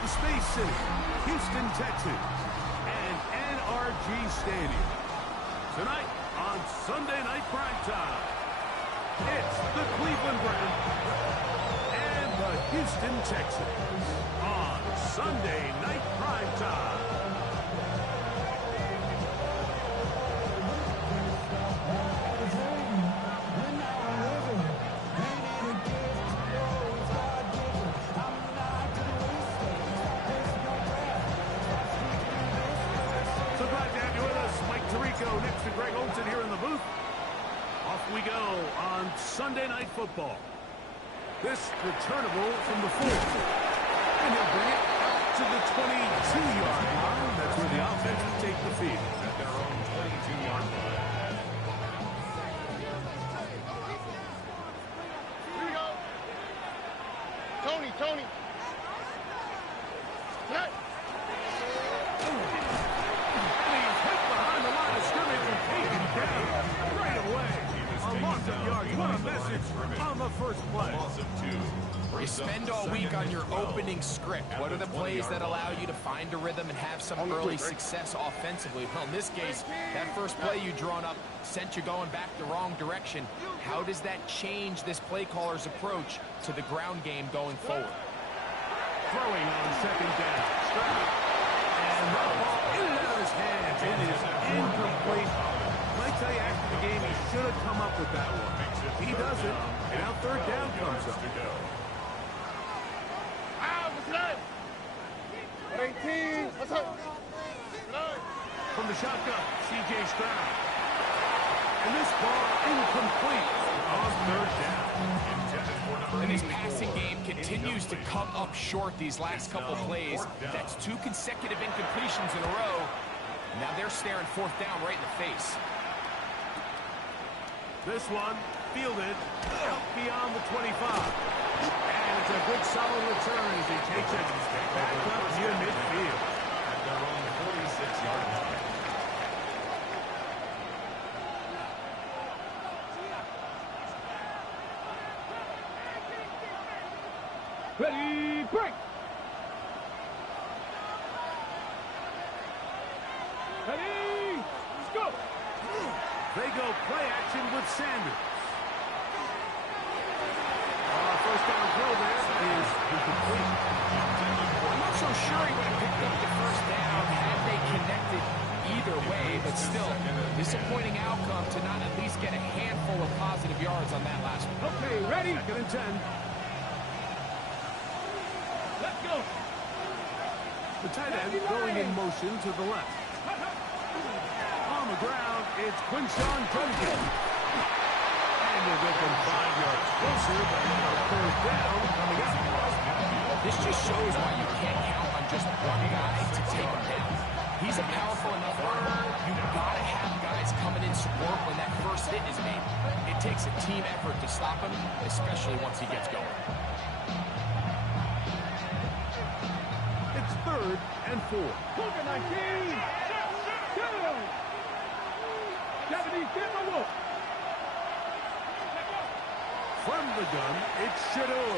the Space City, Houston, Texas, and NRG Stadium. Tonight on Sunday Night Primetime, it's the Cleveland Browns and the Houston Texans on Sunday Night Primetime. Next to Greg Olsen here in the booth. Off we go on Sunday Night Football. This returnable from the 4. And he'll bring it up to the 22-yard line. That's where the offense will take the field. At their own 22-yard line. Here we go. Tony. Cut. What a message on the first play. You spend all week on your opening script. What are the plays that allow you to find a rhythm and have some early success offensively? Well, in this case, that first play you drawn up sent you going back the wrong direction. How does that change this play caller's approach to the ground game going forward? Throwing on second down. And the ball in and out of his hands. It is incomplete. I tell you, after the game, he should have come up with that one. He doesn't, and now third down comes up. What's up? From the shotgun, C.J. Stroud. And this ball incomplete on third down. And his passing game continues to come up short these last couple plays. That's 2 consecutive incompletions in a row. Now they're staring fourth down right in the face. This one fielded out beyond the 25. And it's a good solid return as he takes it back up near midfield. At their own 46-yard line. Ready, break! Ready, let's go! They go play action with Sanders. First down throw there is incomplete. I'm not so sure he would have picked up the first down had they connected either way, but still, disappointing outcome to not at least get a handful of positive yards on that last one. Okay, ready? Second and 10. Let's go! The tight end going in motion to the left. On the ground, it's Quinshawn Judkins. And they'll get them 5 yards closer, but now third down coming up. This just shows why you can't count on just one guy to take him down. He's a powerful enough runner. You've got to have guys coming in support when that first hit is made. It takes a team effort to stop him, especially once he gets going. It's 3rd and 4. Look at 19! Down! 70, get the wolf! From the gun, it's Shador.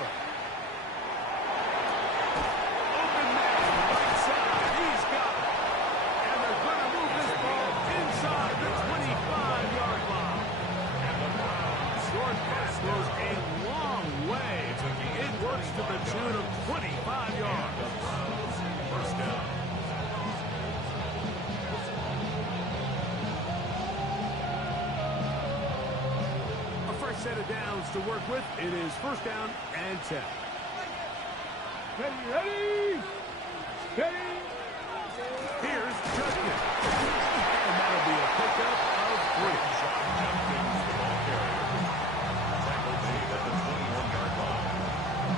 Open man, right side, he's got it. And they're going to move this ball inside the 25-yard line. And the Browns' short pass goes a long way. It works to the tune of 25 yards. First down. Set of downs to work with. It is first down and 10. Ready! Ready! Here's Judkins. And that'll be a pickup of 3. Tackle made at the 21-yard line.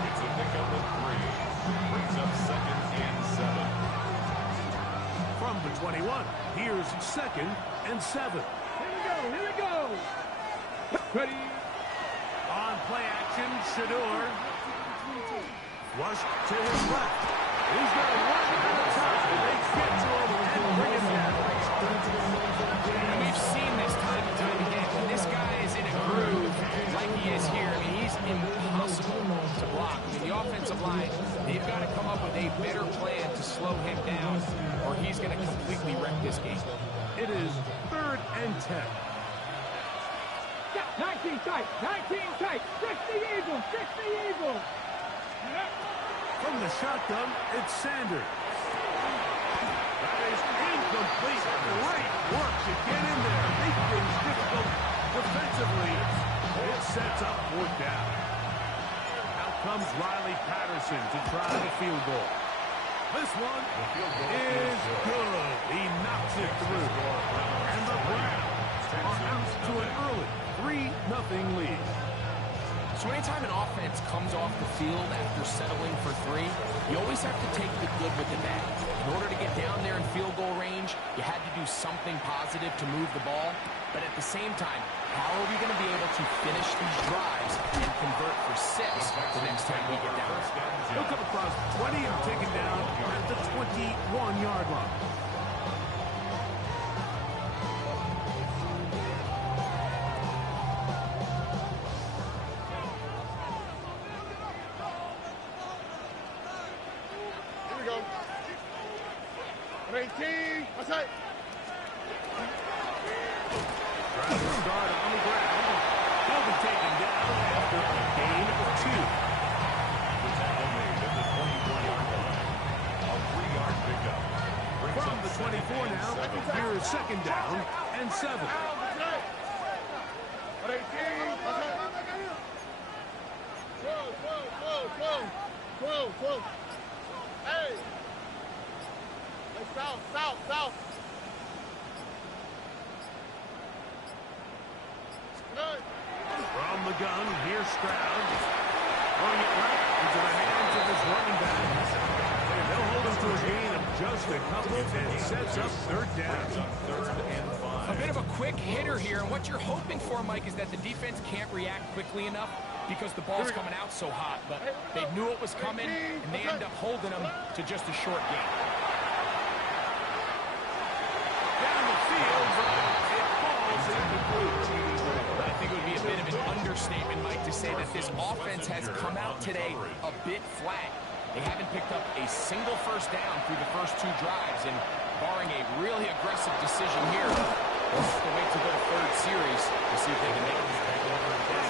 It's a pickup of 3. Brings up 2nd and 7. From the 21, here's 2nd and 7. Here we go! Ready! On play action, Shador. Flush to his left. He's got a run at the top. They get to him and bring him down. And we've seen this time and time again. When this guy is in a groove like he is here, I mean, he's impossible to block. I mean, the offensive line, they've got to come up with a a better plan to slow him down, or he's going to completely wreck this game. It is 3rd and 10. 19 tight, 19 tight. 60 Eagles, 60 Eagles. From the shotgun, it's Sanders. That is incomplete. Great work to get in there. Make things difficult defensively. It sets up 4th down. Out comes Riley Patterson to try the field goal. This one is good. He knocks it through. And the Browns are out to an early 3-0 lead. So anytime an offense comes off the field after settling for 3, you always have to take the good with the bad. In order to get down there in field goal range, you had to do something positive to move the ball. But at the same time, how are we going to be able to finish these drives and convert for 6 the next time we get down there? He'll come across 20 and taken down at the 21-yard line. Here we go. 18. What's that? Trying to start on the ground. He'll be taken down after a gain of 2. From the 24 now, here is 2nd down and 7. 18. What's that? Whoa. Hey. Hey, south. Good. From the gun, here's Stroud. Throwing it right into the hands of his running back. And they'll hold him to a gain of just a couple and sets up 3rd down. A bit of a quick hitter here, and what you're hoping for, Mike, is that the defense can't react quickly enough because the ball's coming out so hot, but they knew it was coming, and they end up holding them to just a short gain. Down the field, it falls incomplete. I think it would be a bit of an understatement, Mike, to say that this offense has come out today a bit flat. They haven't picked up a single 1st down through the first 2 drives, and barring a really aggressive decision here, they'll have to wait to go to 3rd series to see if they can make it.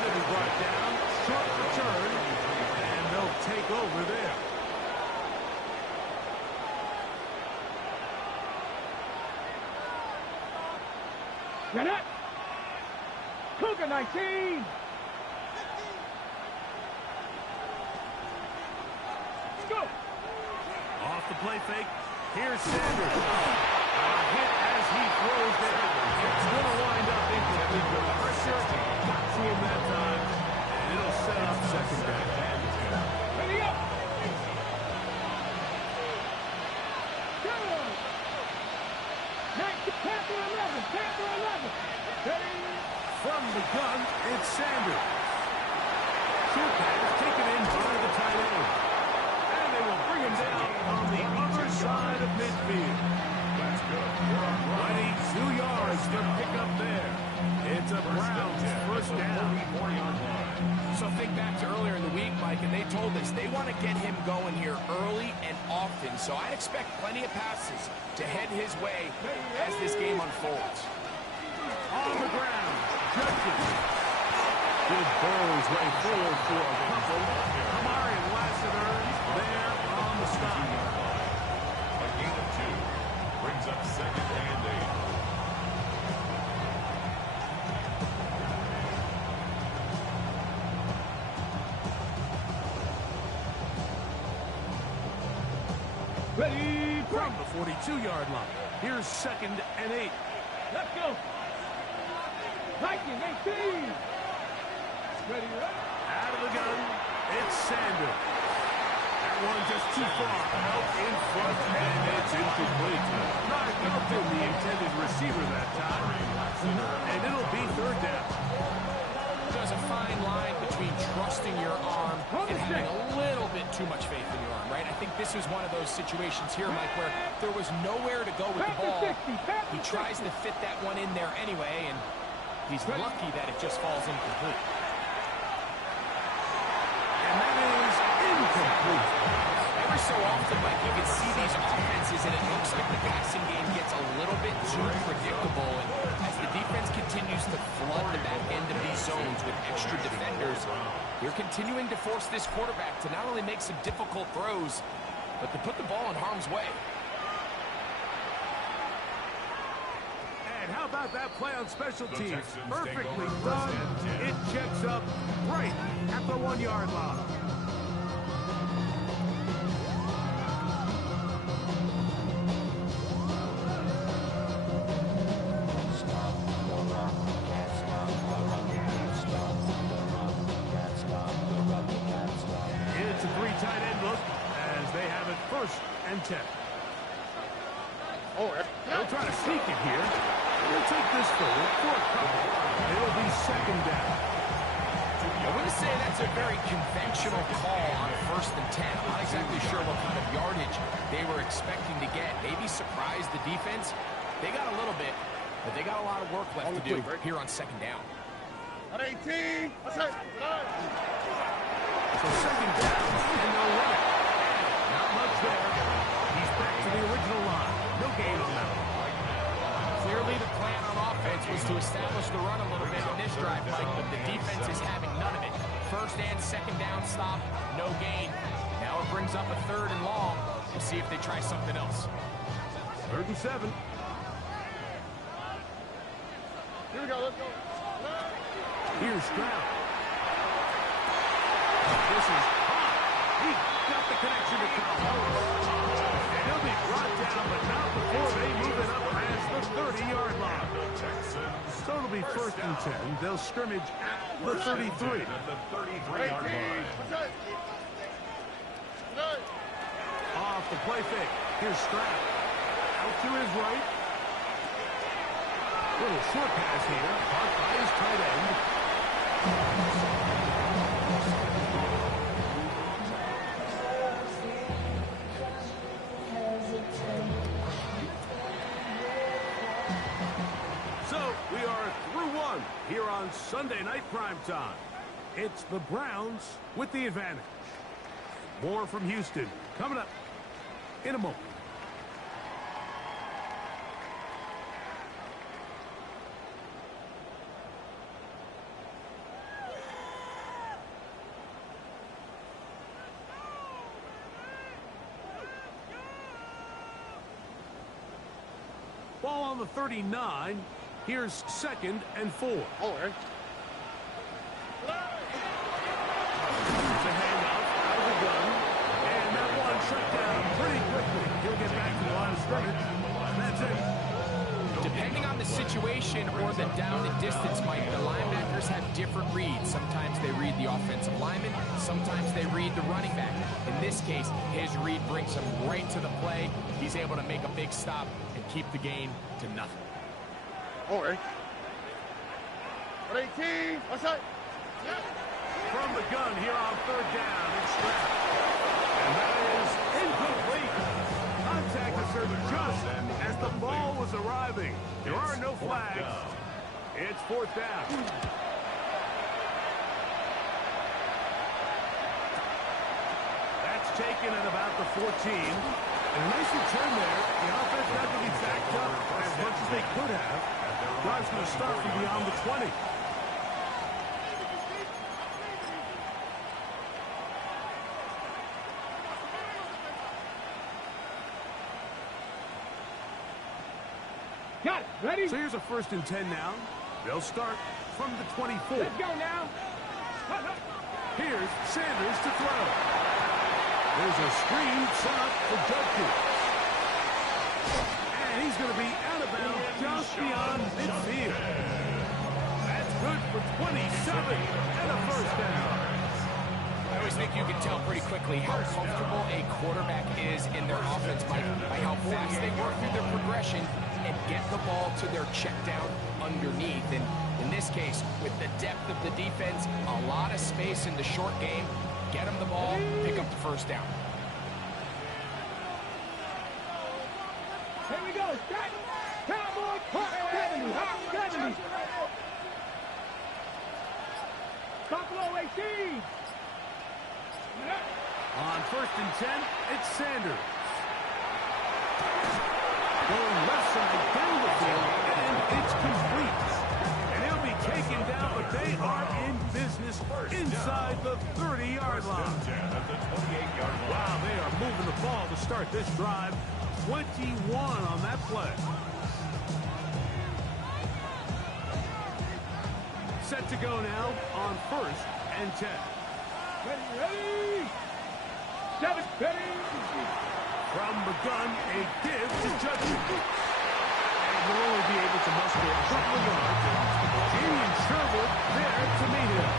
They'll be brought down, short return, and they'll take over there. Get it. Cougar 19. Go. Off the play fake, here's Sanders. A hit as he throws there. It's going to wind up incomplete. The pressure got to him that time, and it'll set up 2nd down. Ready up. Go. 19. Panther 11. Ready. From the gun, it's Sanders. Short pass taken in by the tight end. And they will bring him down on the other side of midfield. That's good. 22 yards to pick up there. It's a Browns 1st down. So think back to earlier in the week, Mike, and they told us they want to get him going here early and often. So I'd expect plenty of passes to head his way as this game unfolds. On the ground, Judges. Good Burrow's way forward for a couple. Kamari and Lassiter there on the stop. A gain of 2 brings up 2nd and 8. Ready from the 42-yard line. Here's 2nd and 8. Let's go. 19, 18. Ready, right? Out of the gun, it's Sanders. That one just too far. Out in front, and it's incomplete. Not out to the intended receiver that time. And it'll be 3rd down. There's a fine line between trusting your arm and having a little bit too much faith in your arm, right? I think this is one of those situations here, Mike, where there was nowhere to go with the ball. He tries to fit that one in there anyway, and he's lucky that it just falls incomplete. And that is incomplete. And Every so often, Mike, you can see these offenses, and it looks like the passing game gets a little bit too predictable. And as the defense continues to flood the back end of these zones with extra defenders, you're continuing to force this quarterback to not only make some difficult throws, but to put the ball in harm's way. And how about that play on special teams? Perfectly done. It checks up right at the 1-yard line. It's a 3 tight end look as they have it 1st and 10. Oh, They'll try to sneak it here. They'll take this forward for a couple. It'll be 2nd down. I wouldn't say that's a very conventional call on 1st and 10. I'm not exactly sure what kind of yardage they were expecting to get. Maybe surprise the defense. They got a little bit, but they got a lot of work left to do here on 2nd down. At 18. That's it. So 2nd down, and they'll run it. Not much there. He's back to the original line. No gain on that one. Clearly the plan on offense was to establish the run a little bit in this drive, Mike, but the defense is having none of it. 1st and 2nd down stop, no gain. Now it brings up a 3rd and long. We'll see if they try something else. 3rd and 7. Here we go. Let's go. Here's Stroud. This is hot. He got the connection to Collins. And he'll be brought down, but not before they move it up past the 30-yard line. So it'll be 1st and 10. They'll scrimmage at the 33. Off the play fake. Here's Stroud. Out to his right. Little short pass here. Caught by his tight end. So we are through 1 here on Sunday Night Primetime. It's the Browns with the advantage. More from Houston coming up in a moment. Ball on the 39. Here's 2nd and 4. Oh, right. It's a handoff out of the gun. And that one shut down pretty quickly. He'll get back to the line of scrimmage. That's it. Depending on the situation or the down and distance, Mike, the linebackers have different reads. Sometimes they read the offensive lineman. Sometimes they read the running back. In this case, his read brings him right to the play. He's able to make a big stop and keep the gain to nothing. Oh, right. At 18. That's it. From the gun here on 3rd down, it's Stroud. And that is incomplete. Contact occurred just as the ball was arriving. There are no flags. It's 4th down. That's taken at about the 14. And a nice return there. The offense not going to be backed up as much as they could have. Drive's going to start from beyond the 20. Got it. Ready? So here's a 1st and 10 now. They'll start from the 24. Let's go now. Here's Sanders to throw. There's a screen set up for Judkins. And he's going to be out of bounds just beyond midfield. That's good for 27 and a 1st down. I always think you can tell pretty quickly how comfortable a quarterback is in their offense by how fast they work through their progression and get the ball to their check down underneath. And in this case, with the depth of the defense, a lot of space in the short game, get them the ball, pick up the 1st down. Here we go. Start. Cowboys. Hot 70. Hot 70. Buffalo 18. On 1st and 10, it's Sanders. Going left side down the field, and it's complete. And he'll be taken down, but they are in business inside the 30-yard line. Wow, they are moving the ball to start this drive. 21 on that play. Set to go now on 1st and 10. Ready. 7, ready. From the gun, a give to Judson. And he'll only be able to muster a couple of yards. Damian Sherwood there to meet him.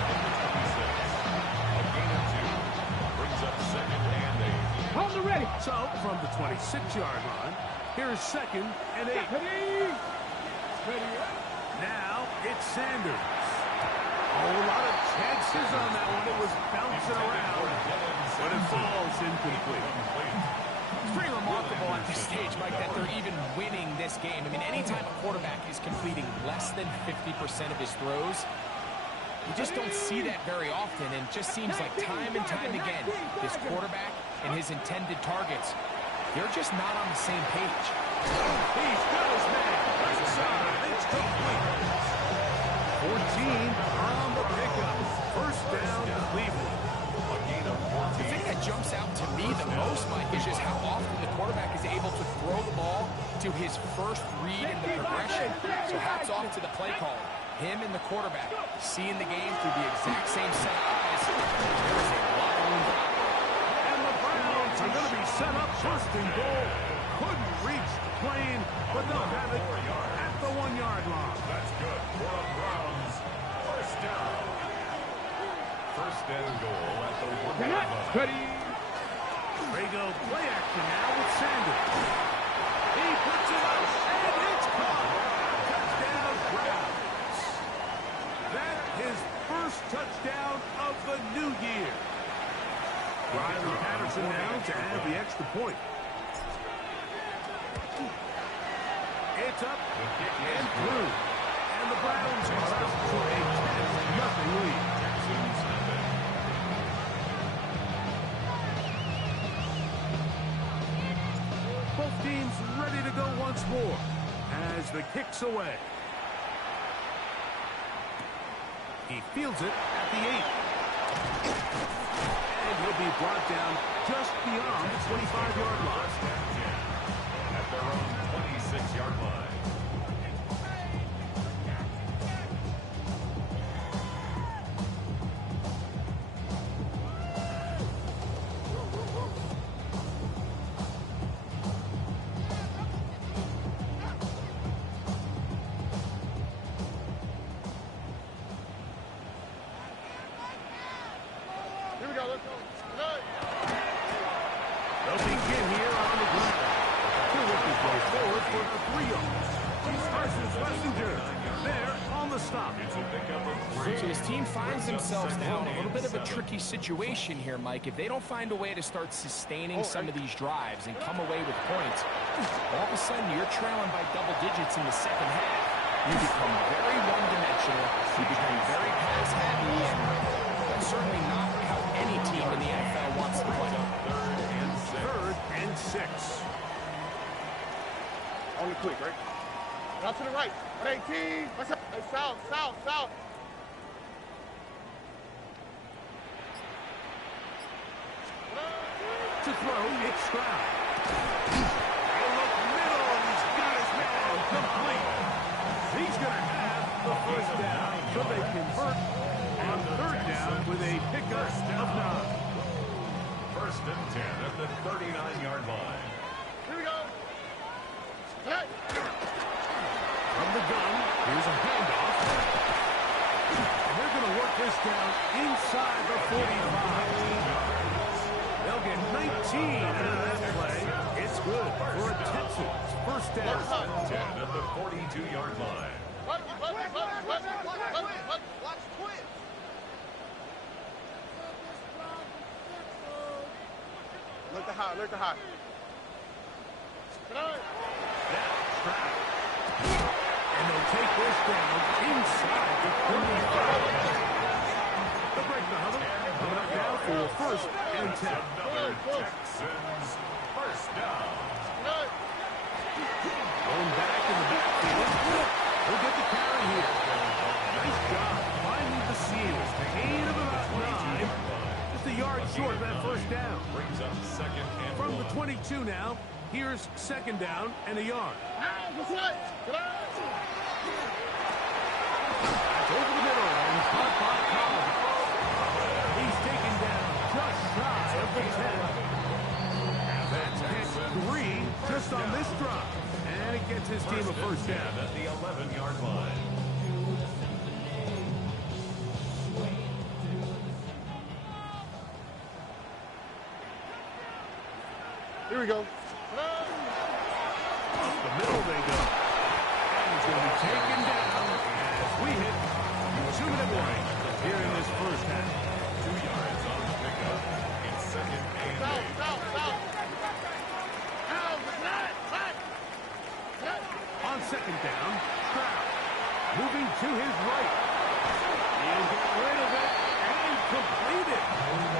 A gain of 2. Brings up 2nd and 8. On the ready. So, from the 26-yard line, here's 2nd and 8. Ready. Ready. Now, it's Sanders. A whole lot of chances on that one. It was bouncing around, but it falls incomplete. It's pretty remarkable at this stage, Mike, that they're even winning this game. I mean, anytime a quarterback is completing less than 50% of his throws, you just don't see that very often, and it just seems like time and time again, this quarterback and his intended targets, they're just not on the same page. He's got his man. Right side. It's complete. 14 on the pickup. 1st down, Cleveland. A gain of 14. The thing that jumps out to me the most, Mike, is just how often the quarterback is able to throw the ball to his first read in the progression. So hats off to the play call. Him and the quarterback seeing the game through the exact same set of eyes. There is a lot of room to operate. And the Browns are going to be set up 1st and goal. Couldn't reach the plane, but they'll have it at the 1-yard line. That's good for the Browns. 1st down. 1st and goal at the 1-yard line. Ready. They go play action now with Sanders. He puts it up, and it's caught. Touchdown, Browns. That his first touchdown of the new year. Riley Patterson now to add the extra point. It's up and through. And the Browns are up to a 10-0 lead. Texans have it. Both teams ready to go once more as the kick's away. He fields it at the 8. And he'll be brought down just beyond the 25-yard line. At their own 26-yard line. Here we go, let's go. They'll begin here on the ground. He'll work his way forward for the 3 yards. Parsons Wessinger there on the stop. So his team finds themselves now in a little bit of a tricky situation here, Mike. If they don't find a way to start sustaining some of these drives and come away with points, all of a sudden you're trailing by double digits in the second half. You become very one-dimensional. You become very pass-happy, and that's certainly not how any team in the NFL wants to play. 3rd and 6. On the click, right? Out to the right. 118. What's up? Hey, south, south, south. To throw, it's Stroud. He'll look middle, and he's got his man complete. He's going to have the 1st down, so they convert on 3rd down with a pickup of 9. 1st and 10 at the 39-yard line. Here we go. Hey. From the gun, here's a handoff. And they're going to work this down inside the 45. They'll get 19 out of that play. It's good for a Texans 1st down. 10 at the 42-yard line. Watch twins. Look the high, look the high. Now, Stroud. And they'll take this down inside the 35. They'll break the huddle. Coming up now for for first and 10. Another Texans first down. Going back in the backfield. He'll get the carry here. Nice job finding the seams. Gain of about 9. Just a yard short of that first down. Brings up second and From the 1. 22 now, here's second down and a yard. That's over the middle and caught by Collins. He's taken down just shy of the 10. That's pick 3 just on this drive. And it gets his team a first down. At the 11-yard line. Here we go. Up the middle they go. And he's going to be taken down as we hit 2-minute warning here in this first half. 2 yards on the pickup. It's second and 8. On second down, Stroud moving to his right. He'll get rid of it and complete it.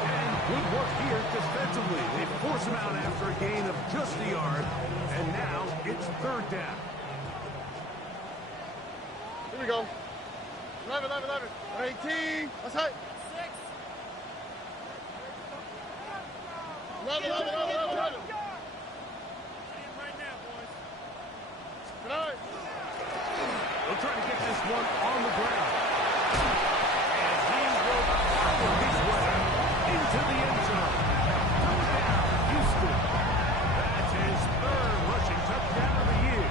And good work here defensively. They force him out after a gain of just a yard. And now it's third down. Here we go. 11. 18. Let's hit. 11. They'll try to get this one on the ground. And he will power his way into the end zone. Touchdown, Houston. That's his third rushing touchdown of the year.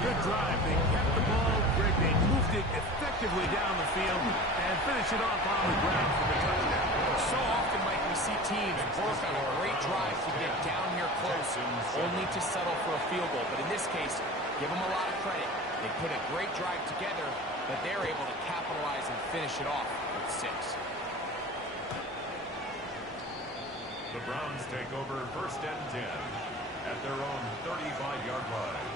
Good drive. They kept the ball. They moved it effectively down the field and finished it off on the ground for the touchdown. So often, Mike, we see teams work on a great drive to get down here close, only to settle for a field goal. But in this case, give them a lot of credit. They put a great drive together, but they're able to capitalize and finish it off with 6. The Browns take over first and 10 at their own 35-yard line.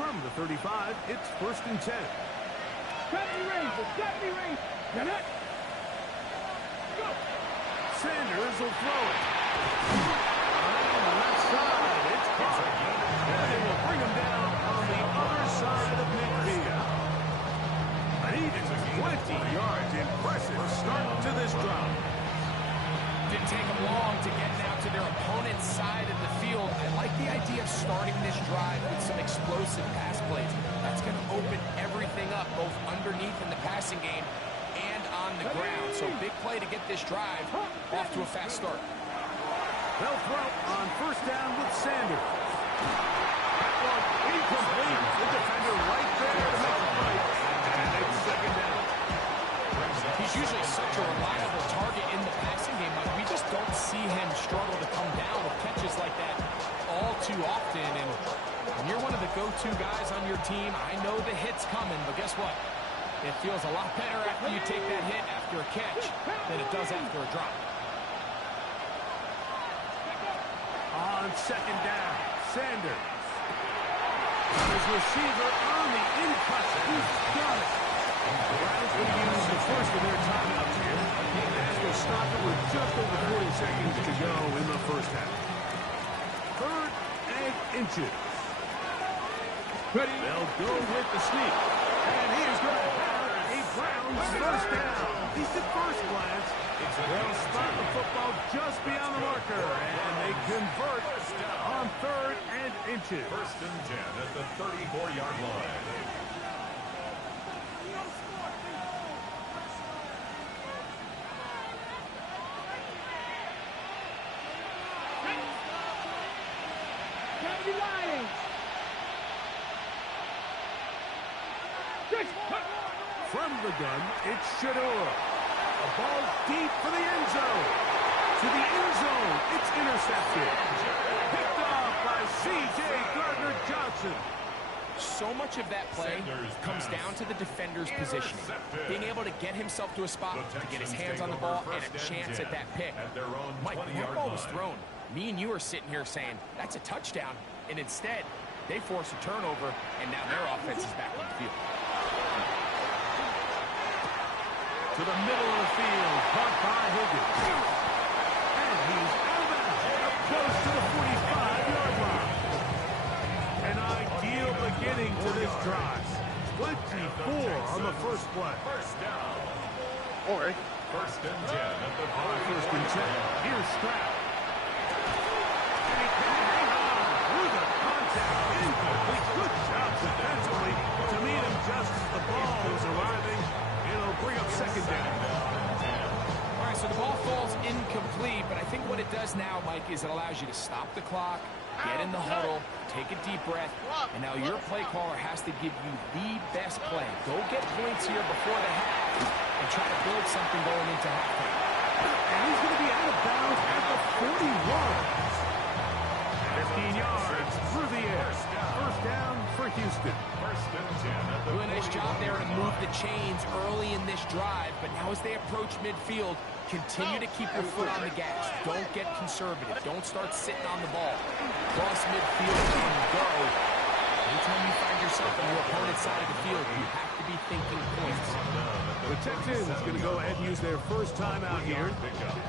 From the 35, it's first and 10. Got me range. Get it. Go. Sanders will throw it. On the left side, it's caught. And they will bring him down on the other side of midfield. An even 20 yards. Impressive start to this drive. Didn't take them long to get out to their opponent's side of the field. I like the idea of starting this drive with some explosive pass plays. That's going to open everything up, both underneath in the passing game and on the ground. So big play to get this drive off to a fast start. They'll throw on first down with Sanders. That one incomplete. The defender right there to make the play. And it's second down. He's usually such a reliable target in the passing game, but we just don't see him struggle to come down with catches like that all too often. And when you're one of the go-to guys on your team, I know the hit's coming, but guess what? It feels a lot better after you take that hit after a catch than it does after a drop. On second down, Sanders. His receiver on the in-cut. He's got it. The Browns will use the first of their timeouts here. As they stop it with just over 40 seconds to go in the first half. Third and inches. Ready. They'll go with the sneak. And he is going to have a Browns first down. He's at first glance. They'll spot the football just beyond the marker. And they convert on third and inches. First and 10 at the 34-yard line. From the gun, it's Shador. A ball deep for the end zone. To the end zone, it's intercepted. Picked off by C.J. Gardner-Johnson. So much of that play comes down to the defender's positioning. Being able to get himself to a spot to get his hands on the ball and a chance at that pick. Mike, when that ball was thrown, me and you are sitting here saying, that's a touchdown. And instead, they force a turnover, and now their offense is back on the field. to the middle of the field, caught by Higgins. And he's out of bounds, up close to the 45-yard line. An ideal beginning to this drive. 24 on the first play. First down. Okay. First and 10 at the First and 10. Here's Stroud. And he can hang on through the contact. Incomplete. Good job defensively to meet him just as the ball was arriving. It'll bring up second down. All right, so the ball falls incomplete, but I think what it does now, Mike, is it allows you to stop the clock, get in the huddle, take a deep breath, and now your play caller has to give you the best play. Go get points here before the half and try to build something going into halftime. And he's going to be out of bounds at the 41. 15 yards through the air. First down for Houston. First and 10 at the Doing a nice job there to move the chains early in this drive, but now as they approach midfield, continue to keep your foot on the gas. Don't get conservative. Don't start sitting on the ball. Cross midfield and go. Anytime you find yourself on your opponent's side of the field, you have to be thinking points. The Texans going to go ahead and use their first timeout here,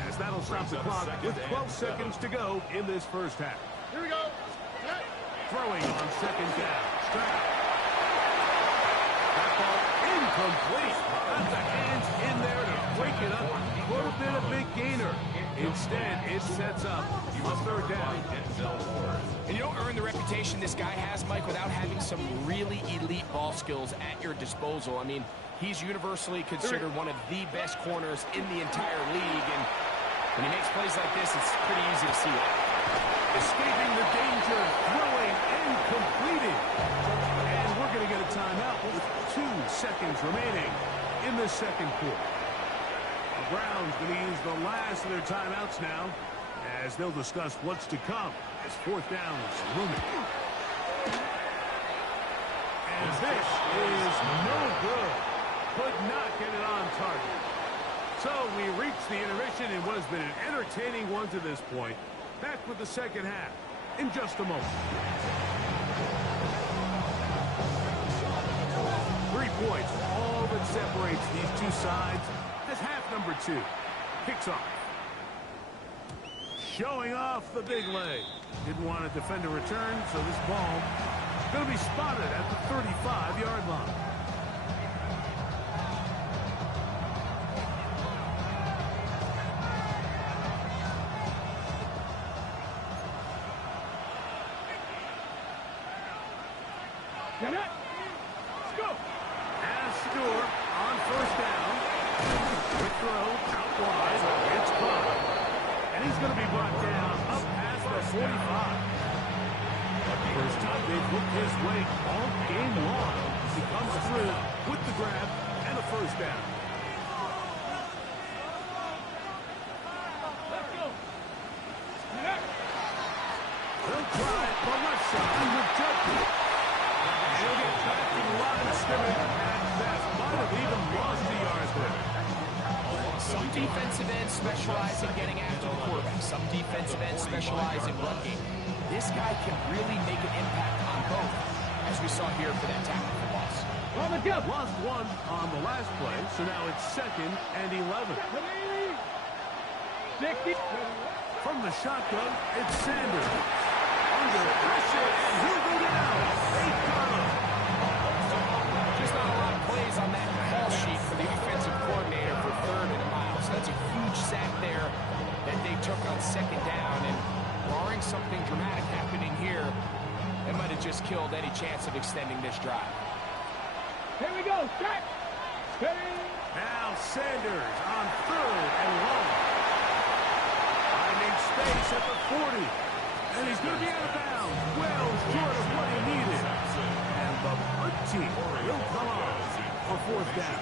as that'll stop the clock with 12 seconds to go in this first half. Here we go. Throwing on second down. Stroud. That ball incomplete. Got the hands in there to break it up. Could have been a big gainer. Instead, it sets up a third down. And you don't earn the reputation this guy has, Mike, without having some really elite ball skills at your disposal. I mean, he's universally considered one of the best corners in the entire league, and when he makes plays like this, it's pretty easy to see it. Escaping the danger, throwing and completing. And we're going to get a timeout with 2 seconds remaining in the second quarter. The Browns going to use the last of their timeouts now, as they'll discuss what's to come as fourth down is looming. And this is no good. Could not get it on target. So we reach the intermission in what has been an entertaining one to this point. Back with the second half in just a moment. 3 points, all that separates these two sides as half number 2 kicks off. Showing off the big leg. Didn't want to defend a return, so this ball is going to be spotted at the 35-yard line. Let's go. As Stewart on first down. Quick throw out wide. It's caught. And he's going to be brought down up past the 45. First time they've looked his way all game long. He comes through with the grab and a first down. Let's go. They'll try it from left side with Judkins. He'll get back to the line of scrimmage, and that might have even lost the yards there. Some defensive ends specialize in getting after the quarterback. Some defensive ends specialize in run game. This guy can really make an impact on both, as we saw here for that tackle for loss. On the jump. Lost one on the last play, so now it's 2nd and 11. 60. From the shotgun, it's Sanders. Under pressure, and he'll go down. They got him. Just not a lot of plays on that call sheet for the offensive coordinator for 3rd and a mile. So that's a huge sack there that they took on 2nd down. And barring something dramatic happening here, it might have just killed any chance of extending this drive. Here we go. Strike. Ready. Now Sanders on 3rd and long. Finding space at the 40. And he's going to be out of bounds. Well short of what he needed. And the punt team will come on for 4th down.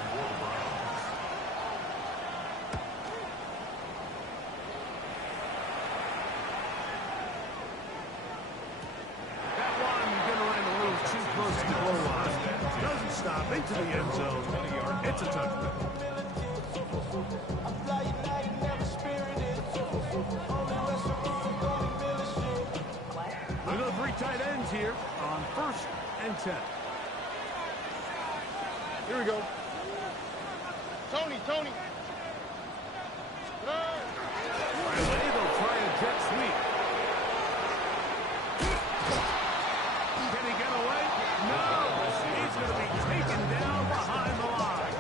That one going to land a little too close to the goal line. Doesn't stop into the end zone. It's a touchdown. We'll go 3 tight ends here on 1st and 10. Here we go. Tony. Right away, they'll try a jet sweep. Can he get away? No! He's going to be taken down behind the line.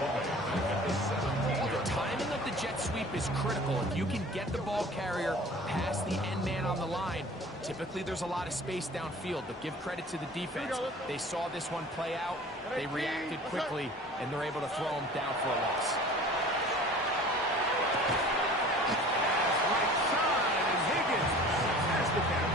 The timing of the jet sweep is critical. If you can get the ball carrier past the end man on the line, typically there's a lot of space downfield, but give credit to the defense. They saw this one play out, they reacted quickly, and they're able to throw him down for a loss. Right side, and Higgins has the catch.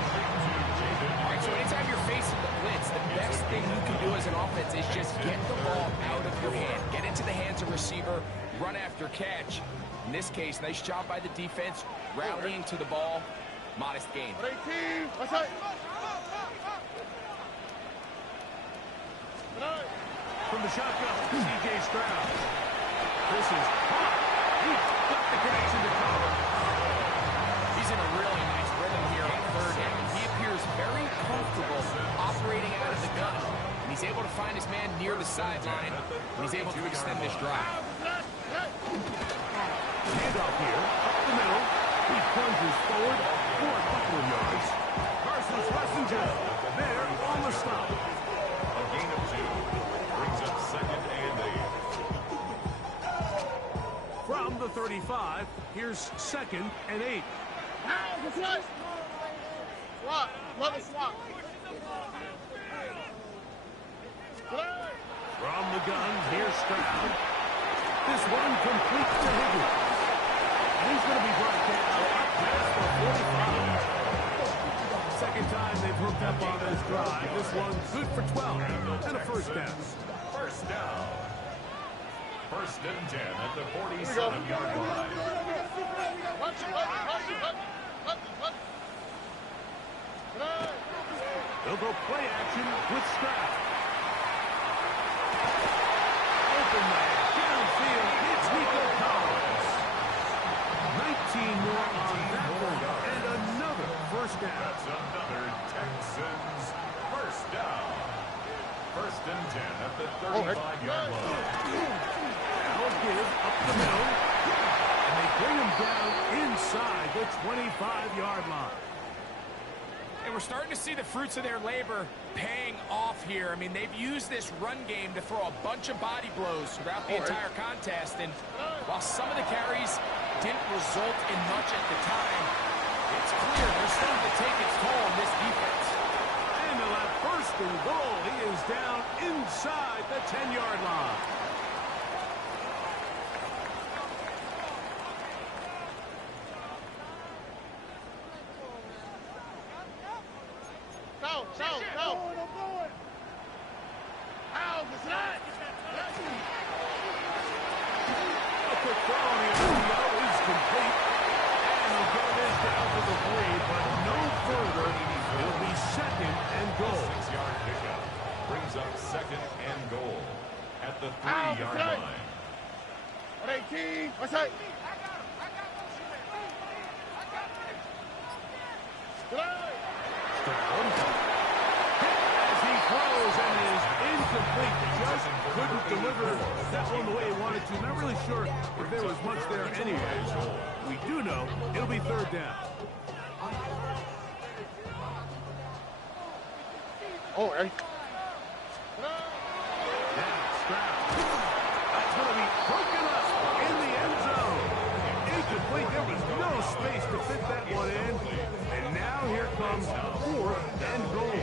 All right, so anytime you're facing the blitz, the best thing you can do as an offense is just get the ball out of your hand. Get into the hands of receiver, run after catch. In this case, nice job by the defense, rallying to the ball. Modest gain. 18, what's up? From the shotgun, C.J. Stroud. This is hot. He's got the connection to cover. He's in a really nice rhythm here on third down. He appears very comfortable operating out of the gun. And he's able to find his man near the sideline. And he's able to extend this drive. Handoff here, up the middle. He plunges forward for a couple of yards. Carson's Messenger there on the stop. A gain of 2 brings up 2nd and 8. From the 35, here's 2nd and 8. Swap. Love a swap. From the gun, here's Stroud. This one complete to Higgins. He's going to be brought down up past the 45. Second time they've hooked up on this drive. This one good for 12 and a first down. First down. 1st and 10 at the 47-yard line. They'll go play action with Stroud. Open man, downfield, it's Nico Collins. 19 more on that one, and another first down. That's another Texans first down. 1st and 10 at the 35-yard line. They'll give up the middle, and they bring him down inside the 25-yard line. And we're starting to see the fruits of their labor paying off here. I mean, they've used this run game to throw a bunch of body blows throughout the entire contest. And while some of the carries didn't result in much at the time, it's clear they're starting to take its toll on this defense. And they'll have 1st and goal. He is down inside the 10-yard line. A quick throw on the RPO is complete. And he'll get this down to the 3, but no further. It'll be 2nd and goal. 6-yard pickup brings up 2nd and goal at the 3-yard line. 18, what's up? As he throws and is incomplete. Just couldn't deliver that one the way he wanted to. Not really sure if there was much there anyway. We do know it'll be 3rd down. Oh, hey. That's going to be broken up in the end zone. Incomplete. There was no space to fit that one in. And now here comes 4th and goal.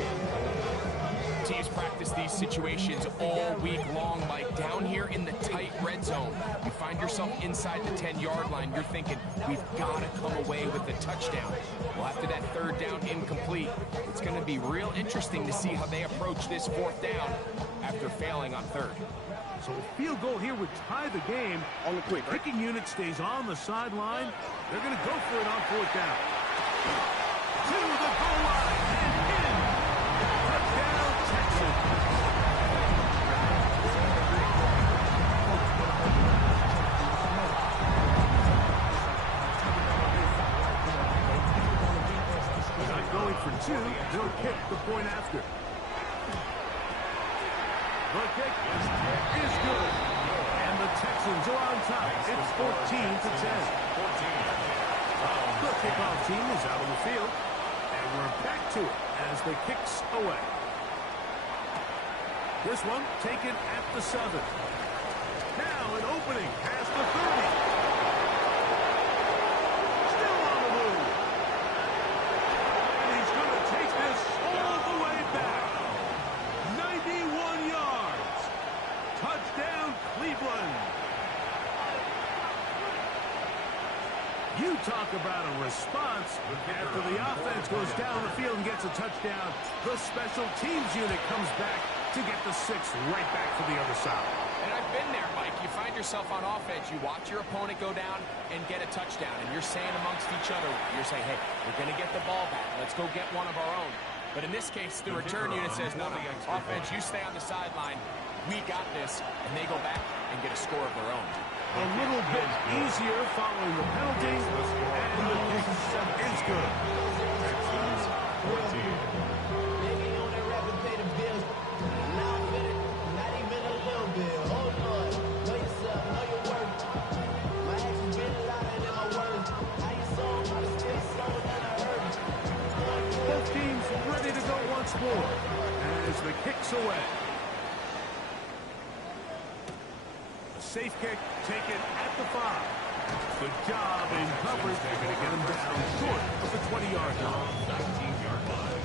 Teams practice these situations all week long, Mike. Down here in the tight red zone, you find yourself inside the 10-yard line. You're thinking, we've got to come away with a touchdown. Well, after that 3rd down incomplete, it's going to be real interesting to see how they approach this 4th down after failing on 3rd. So a field goal here would tie the game. On the quick, right? Kicking unit stays on the sideline. They're going to go for it on 4th down. To the goal line and in. Touchdown, Texans. Not going for 2. They'll kick the point after. The kick is good. And the Texans are on top. It's 14-10. The kickoff team is out on the field. And we're back to it as the kicks away. This one taken at the 7. Now an opening past the 30. Still on the move. And he's going to take this all the way back. 91 yards. Touchdown, Cleveland. You talk about a response. After the offense goes down the field and gets a touchdown, the special teams unit comes back to get the 6 right back to the other side. And I've been there, Mike. You find yourself on offense, you watch your opponent go down and get a touchdown, and you're saying amongst each other, you're saying, hey, we're going to get the ball back. Let's go get one of our own. But in this case, the return unit says, no, offense, you stay on the sideline. We got this, and they go back and get a score of their own. A little bit easier following the penalty, and the kick is good. Texans 14. Both teams ready to go once more as the kick's away. A safe kick taken at the 5. Good job in coverage. They're going to get him down short of the 20-yard line. 19-yard line.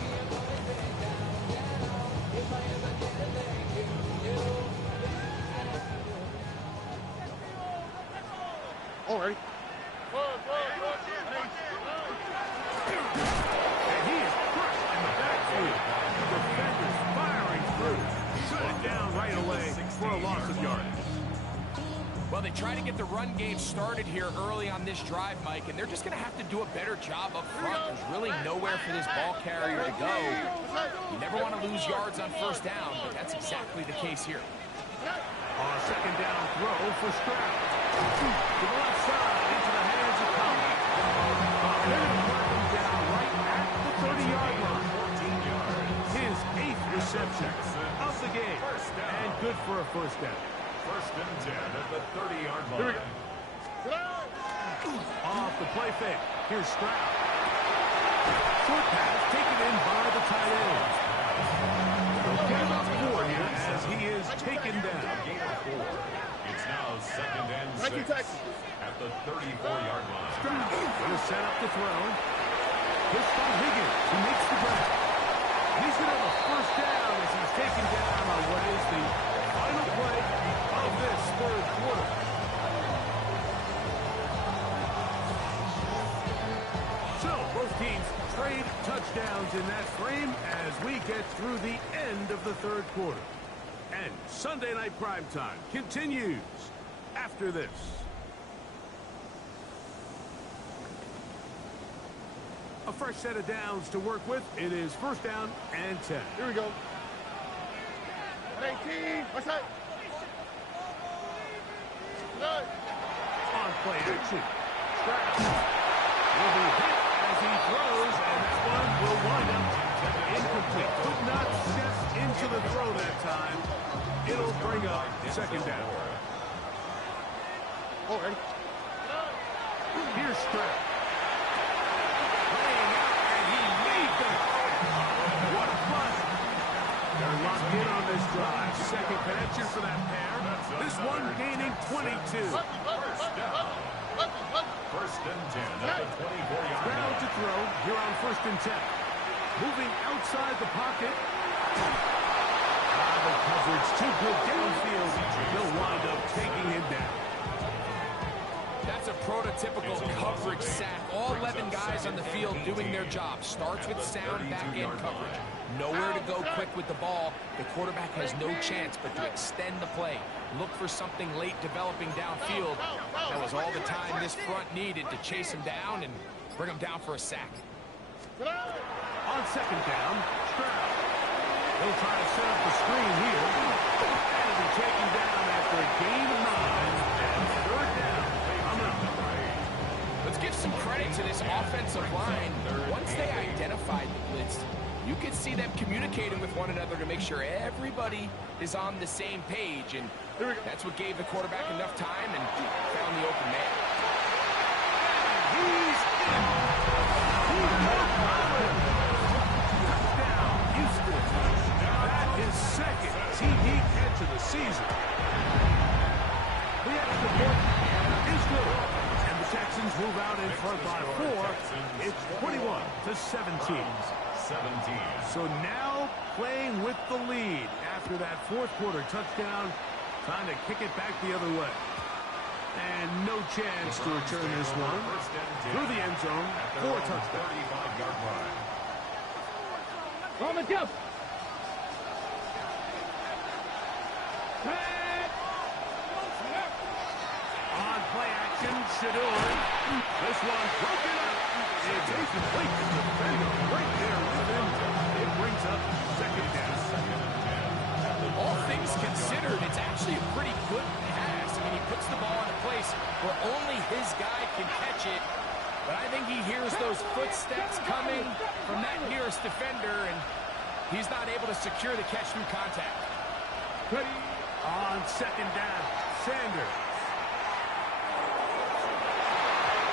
All right. And he is crushed in the backfield. Defenders firing through. Shut it down right away for a loss of yardage. Well, they try to get the run game started here early on this drive, Mike, and they're just going to have to do a better job up front. There's really nowhere for this ball carrier to go. You never want to lose yards on first down, but that's exactly the case here. On a second down throw for Stroud. To the left side into the hands of Collins. They're going to mark him down right at the 30-yard line. 14 yards. His 8th reception of the game. And good for a first down. First and 10 at the 30-yard line. Here we go. Off the play fake. Here's Stroud. Short pass taken in by the tight end. They'll get about 4 here as he is taken down. Gain of 4. It's now second and 6 at the 34-yard line. Stroud going to set up the throw. This from Higgins, who makes the grab. He's going to have a first down as he's taken down on what is the final play of this third quarter. So, both teams trade touchdowns in that frame as we get through the end of the third quarter. And Sunday Night Primetime continues after this. A fresh set of downs to work with. It is first down and 10. Here we go. 18. What's that? Good. On play action. Stroud will be hit as he throws, and that one will wind up incomplete. Could not step into the throw that time. It'll bring up second down. All right. Here's Stroud. Laying out, and he made that. What a play. They're locked in on this drive. Second connection for that pair. This one gaining 22. First and 10 at the 24-yard Stroud line. to throw here on first and 10. Moving outside the pocket. The coverage too good downfield. He'll wind up taking him down. That's a prototypical coverage sack. All 11 guys on the field doing their job. Starts with sound back-end coverage. Nowhere to go quick with the ball. The quarterback has no chance but to extend the play. Look for something late developing downfield. That was all the time this front needed to chase him down and bring him down for a sack. On second down, Stroud. He'll try to set up the screen here. And he'll be taken down after a gain of 9. And third down. Let's give some credit to this offensive line. Once they identified the blitz, You can see them communicating with one another to make sure everybody is on the same page, and that's what gave the quarterback enough time and found the open man. He's in. Touchdown, Houston. That is second TD catch of the season. The extra point is good. And the Texans move out in front by 4. It's 21-17. So now playing with the lead after that fourth quarter touchdown, trying to kick it back the other way. And no chance to return this one through the end zone for a touchdown. Thomas, go. On play action, Shador. This one broken up. It's incomplete to the defender right there with him. It brings up second down. All things considered, it's actually a pretty good pass. I mean, he puts the ball in a place where only his guy can catch it. But I think he hears those footsteps coming from that nearest defender, and he's not able to secure the catch through contact. On second down, Sanders.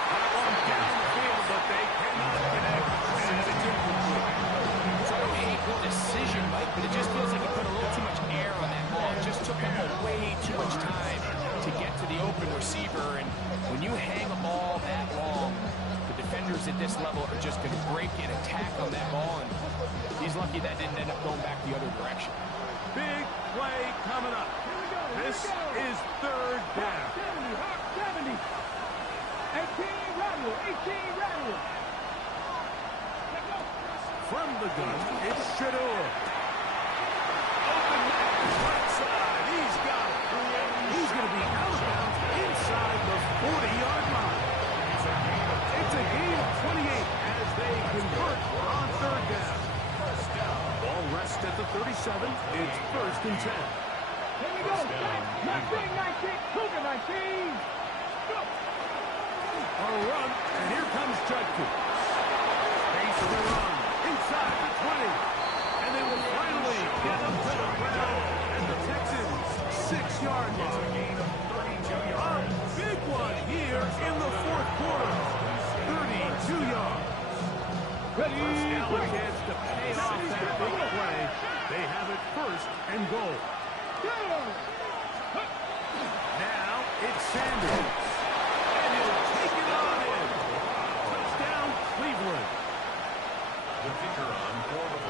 That one down the field, but they cannot connect. And it's incomplete. So a good decision, Mike, but it just feels like he put a little too much air on that ball. It just took him way too much time to get to the open receiver. And when you hang a ball that long, the defenders at this level are just going to break and attack on that ball. And he's lucky that didn't end up going back the other direction. Big play coming up. This is third down. 70. 18 rattle. 18 rattle. From the gun, it's Shador. Open man, right side. He's got it. He's going to be out of bounds inside the 40-yard line. It's a gain of 28 as they convert on third down. Ball rests at the 37. It's first and 10. Here we go. 19. Cougar 19. Go. A run, and here comes Judkins. Face of the run. Inside the 20. And they will finally get up to the ground. And the Texans, 6-yard line. A big one here in the fourth quarter. 32 yards. Now a chance to pay off that big play. They have it first and goal. Now it's Sanders. And he'll take it on in. Touchdown, Cleveland.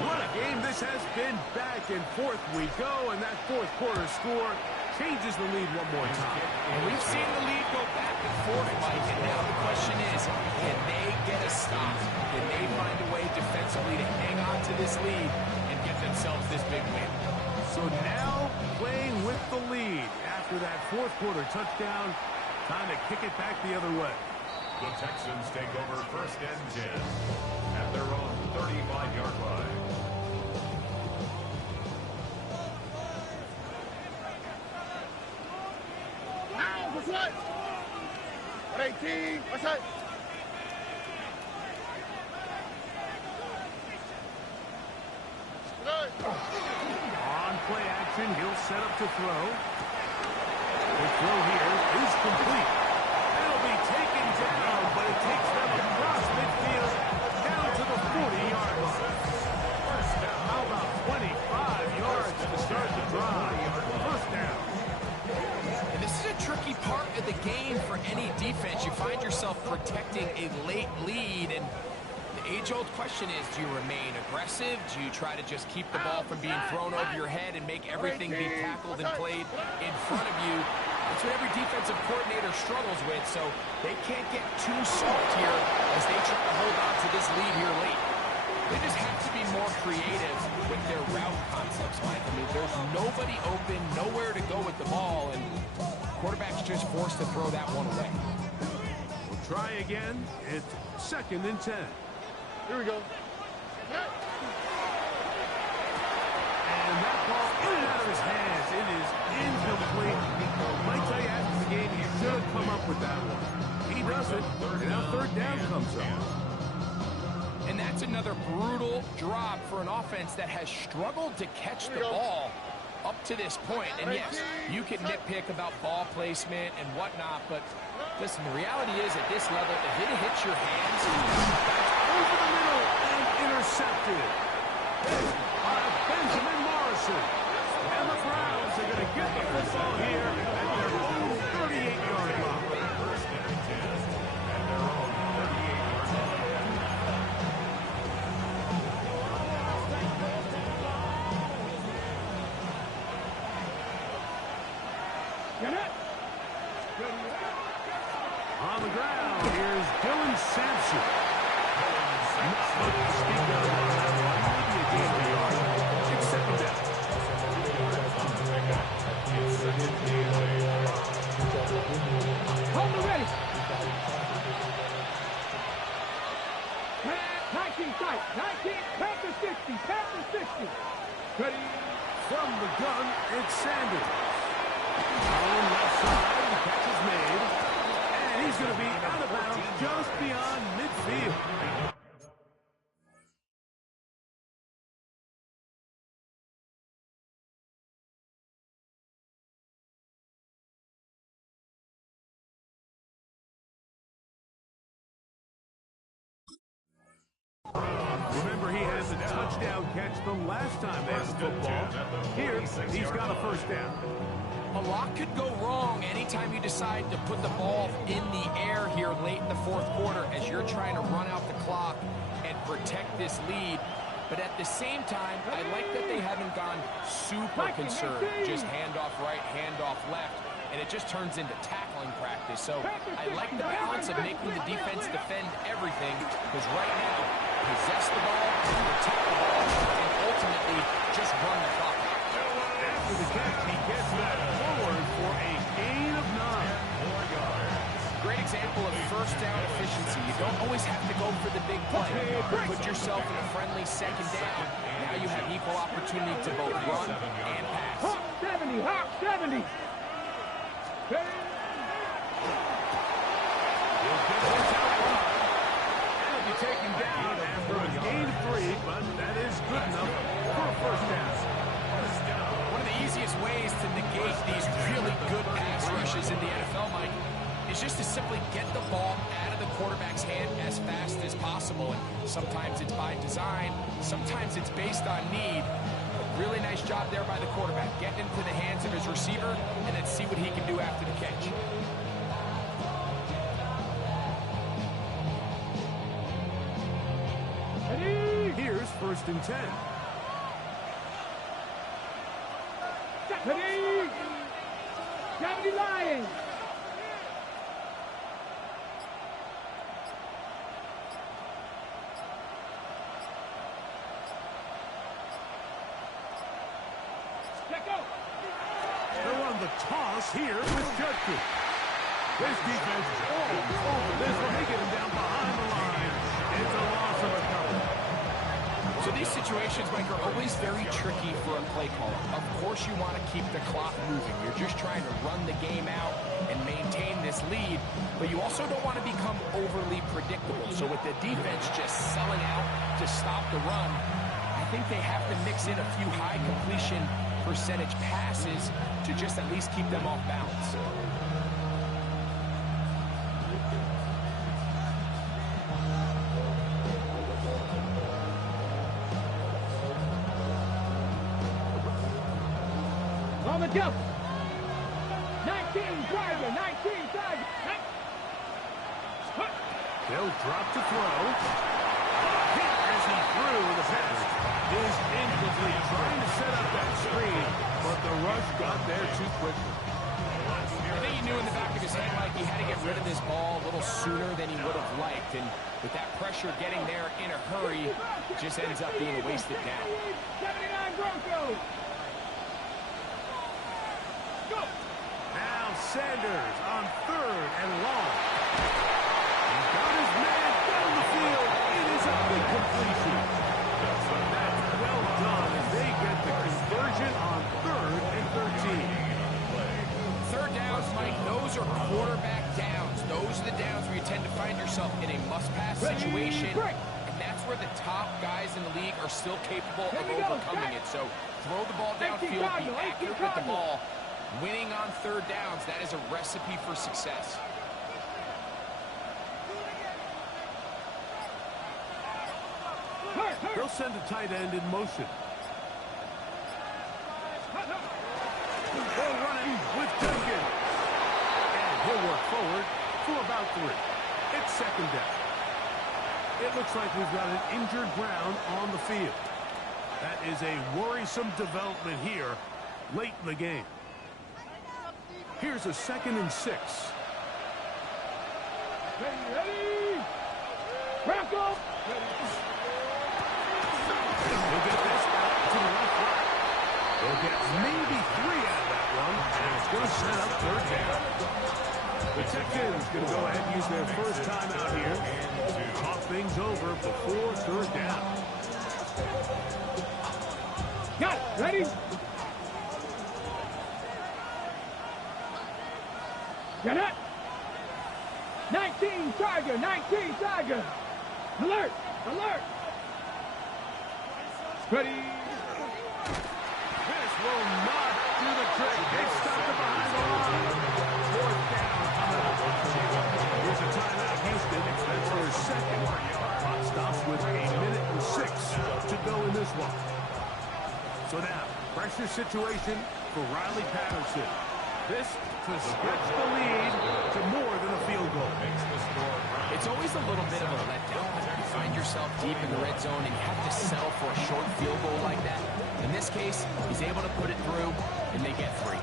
What a game this has been. Back and forth we go, and that fourth quarter score changes the lead one more time. And we've seen the lead go back and forth, Mike, and now the question is, can they get a stop? Can they find a way defensively to hang on to this lead and get themselves this big win? So now playing with the lead after that fourth quarter touchdown, time to kick it back the other way. The Texans take over first and 10 at their own 35-yard line. What's that? 18. What's that? On play action, he'll set up to throw. The throw here is complete. It'll be taken down, but it takes them across midfield down to the 40-yard line. How about 25 yards to start the drive? First down. And this is a tricky part of the game for any defense. You find yourself protecting a late lead, and the age-old question is, do you remain aggressive? Do you try to just keep the ball from being thrown over your head and make everything be tackled and played in front of you? That's what every defensive coordinator struggles with, so they can't get too soft here as they try to hold on to this lead here late. They just have to be more creative with their route concepts, Mike. I mean, there's nobody open, nowhere to go with the ball, and quarterback's just forced to throw that one away. We'll try again. It's second and 10. Here we go. And that ball in and out of his hands. It is incomplete. Might tell you after the game, he should have come up with that one. He doesn't. And now third down comes up. And that's another brutal drop for an offense that has struggled to catch the ball up to this point. And yes, you can nitpick about ball placement and whatnot, but listen, the reality is at this level, if it hits your hands, Over the middle and intercepted. Benjamin Morrison. And the Browns are going to get the football here at their own 38-yard line. First and 10 at their own 38-yard line. Get it. On the ground, here's Dylan Sampson. Not much to speak of on that one. Maybe a gain of yard. It's second down. Hold it ready. 19 tight. 19. Pass to 60. Pass to 60. Ready. From the gun, it's Sanders. On left side, the catch is made. And he's going to be out of bounds just beyond midfield. Remember, he has a touchdown catch the last time they had the football. Here, he's got a first down. a lot could go wrong anytime you decide to put the ball in the air here late in the fourth quarter as you're trying to run out the clock and protect this lead. But at the same time, I like that they haven't gone super conserved. Just handoff right, handoff left, and it just turns into tackling practice. So I like the balance of making the defense defend everything, because right now, possess the ball, protect the ball, and ultimately just run the clock out. After the catch, he gets that forward for a gain of 9. Great example of first down efficiency. You don't always have to go for the big play. Put yourself in a friendly second down. Now you have equal opportunity to both run and pass. Hawk 70, Hawk 70. He'll get this out wide. And he'll be taken down after a gain of 3, but that is good enough for a first down. One of the easiest ways to negate these really good pass rushes in the NFL, Mike, is just to simply get the ball out of the quarterback's hand as fast as possible. And sometimes it's by design, sometimes it's based on need. A really nice job there by the quarterback, getting into the hands of his receiver, and then see what he can do after the catch. Here's 1st and 10. Ready. 70 Lions. They'll run the toss here with Judkins. This defense is all over this one. They get him down behind the line. It's a loss of a couple. So these situations, Mike, are always very tricky for a play caller. Of course you want to keep the clock moving. You're just trying to run the game out and maintain this lead, but you also don't want to become overly predictable. So with the defense just selling out to stop the run, I think they have to mix in a few high completion percentage passes to just at least keep them off balance. On the jump. 19 Tiger, 19 Tiger. They'll drop to throw. Hit as he threw the pass is incomplete. Trying to set up that screen, but the rush got there too quickly. I think he knew in the back of his head, Mike, he had to get rid of this ball a little sooner than he would have liked. And with that pressure getting there in a hurry, it just ends up being a wasted down. 79 Broncos. Go. Now Sanders on 3rd and long. He's got his man down the field. It is a big completion. That's well done as they get the conversion on 3rd and 13. Third downs, Mike, those are quarterback downs. Those are the downs where you tend to find yourself in a must-pass situation, and that's where the top guys in the league are still capable of Here we go, overcoming it. So throw the ball downfield, be accurate with the ball. Winning on third downs, that is a recipe for success. They'll send a tight end in motion. They'll run it with Duncan. And he'll work forward for about 3. It's second down. It looks like we've got an injured Brown on the field. That is a worrisome development here late in the game. Here's a 2nd and 6. Ready? Crack up! We'll get this out to the left flat. They'll get maybe 3 out of that one, and it's going to set up third down. The Texans going to go ahead and use their first time out here. Talk things over before third down. Got it. Ready? Get it. 19 Tiger. 19 Tiger. Alert. Alert. Ready. This will not do the trick. They stopped it behind the line. Fourth down. Here's a timeout, Houston. That's their second. Clock stops with 1:06 to go in this one. So now, pressure situation for Riley Patterson. This to stretch the lead to more than a field goal. It's always a little bit of a letdown when you find yourself deep in the red zone and you have to settle for a short field goal like that. In this case, he's able to put it through, and they get 3.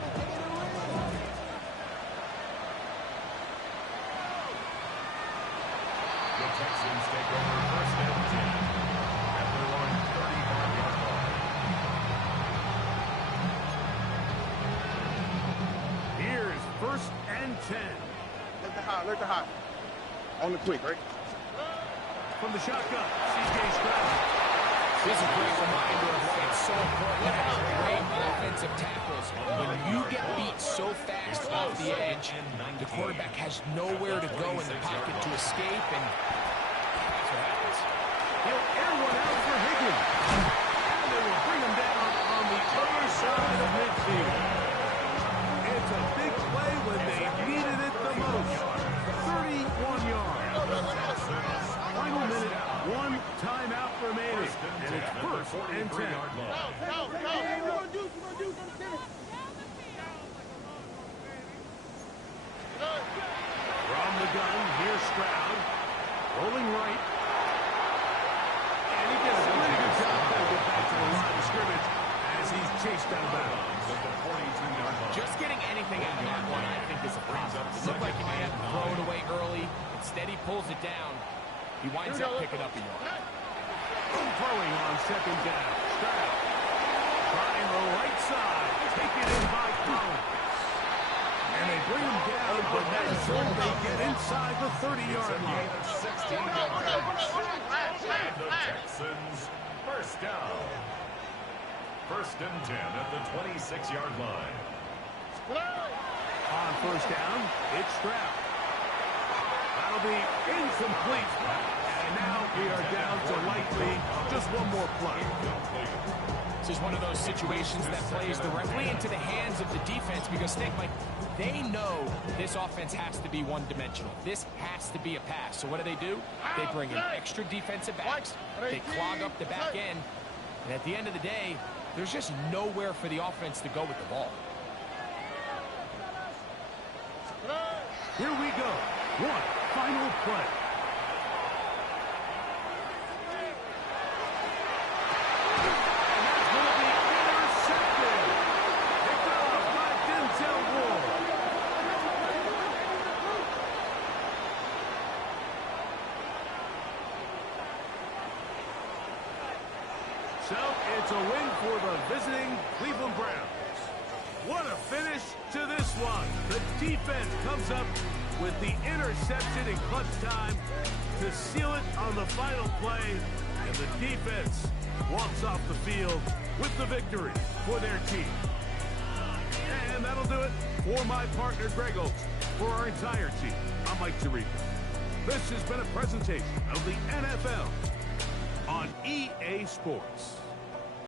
The Texans take over first and 10 at their own 35-yard line. Here's first and 10. Let the hot. On the quick, right? From the shotgun, C.J. Stroud. This is a great reminder of why it's so important to have great offensive tackles. When you get beat so fast off the edge, the quarterback has nowhere to go in the pocket to escape, and that's what happens. He'll air one out for Higgins. And they will bring him down on the other side of midfield. It's a big play when they needed it the most. 31 yards. Final minute, 1 timeout remaining. And it's first and 10. Hey, we're gonna do something. From the gun, here's Stroud. Rolling right. And he does a really good job to get back to the line of scrimmage as he's chased out of bounds. Just getting anything out of that one, I think, is a problem. It looked like he may have to throw it away early. Instead, he pulls it down. He winds up picking up a yard. Throwing on second down. Stroud. Trying the right side. Taken in by Collins. And they bring him down, but that's when they get inside the 30-yard line. 16 the Texans first down. First and 10 at the 26-yard line. On first down, it's Stroud. That'll be incomplete. And now we are down to likely just one more play. This is one of those situations that plays directly into the hands of the defense because, Mike, they know this offense has to be one-dimensional. This has to be a pass. So what do? They bring in extra defensive backs. They clog up the back end. And at the end of the day, there's just nowhere for the offense to go with the ball. Here we go. One final play. And that's going to be intercepted. Picked off by Denzel Ward. So it's a win for the visiting Cleveland Browns. What a finish to this one. The defense comes up with the interception in clutch time to seal it on the final play. And the defense walks off the field with the victory for their team. And that'll do it for my partner, Greg Oaks. For our entire team, I'm Mike Tirico. This has been a presentation of the NFL EA Sports.